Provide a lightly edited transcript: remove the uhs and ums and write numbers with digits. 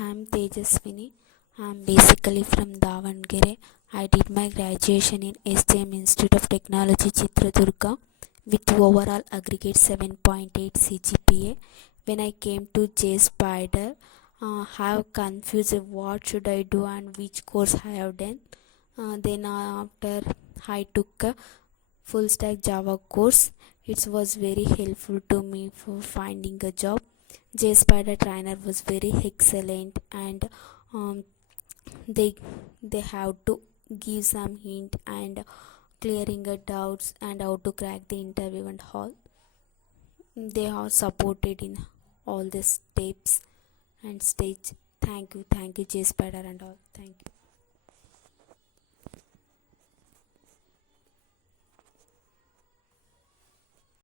I'm Tejashwini. I'm basically from Davangere. I did my graduation in STM Institute of Technology Chitradurga with overall aggregate 7.8 CGPA. When I came to Jspider, have confused what should I do and which course I have done. Then after I took a full stack Java course. It was very helpful to me for finding a job. Jspider trainer was very excellent, and um, they they have to give some hint and clearing the doubts and how to crack the interview and all. They are supported in all the steps and stage. Thank you, Jspider and all. Thank you.